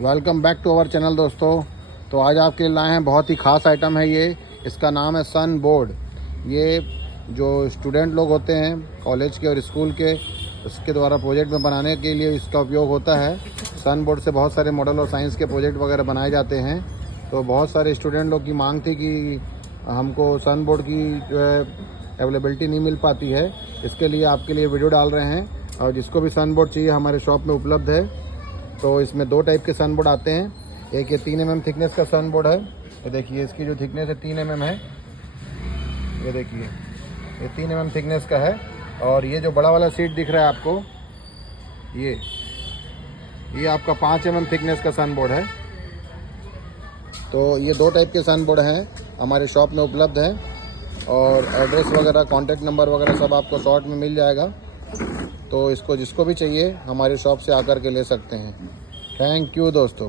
Welcome back to our channel दोस्तों। तो आज आपके लिए लाए हैं बहुत ही ख़ास आइटम है ये। इसका नाम है सन बोर्ड। ये जो स्टूडेंट लोग होते हैं कॉलेज के और स्कूल के, उसके द्वारा प्रोजेक्ट में बनाने के लिए इसका उपयोग होता है। सन बोर्ड से बहुत सारे मॉडल और साइंस के प्रोजेक्ट वगैरह बनाए जाते हैं। तो बहुत सारे स्टूडेंट लोग की मांग थी कि हमको सन बोर्ड की जो है अवेलेबिलिटी नहीं मिल पाती है, इसके लिए आपके लिए वीडियो डाल रहे हैं। और जिसको भी सन बोर्ड चाहिए हमारे शॉप में उपलब्ध है। तो इसमें दो टाइप के सन बोर्ड आते हैं। एक ये 3 mm थिकनेस का सन बोर्ड है। ये देखिए इसकी जो थिकनेस है 3 mm है। ये देखिए ये 3 mm थिकनेस का है। और ये जो बड़ा वाला सीट दिख रहा है आपको, ये आपका 5 mm थिकनेस का सन बोर्ड है। तो ये दो टाइप के सन बोर्ड हैं, हमारे शॉप में उपलब्ध है। और एड्रेस वगैरह, कॉन्टैक्ट नंबर वगैरह सब आपको शॉर्ट में मिल जाएगा। तो इसको जिसको भी चाहिए हमारे शॉप से आकर के ले सकते हैं। थैंक यू दोस्तों।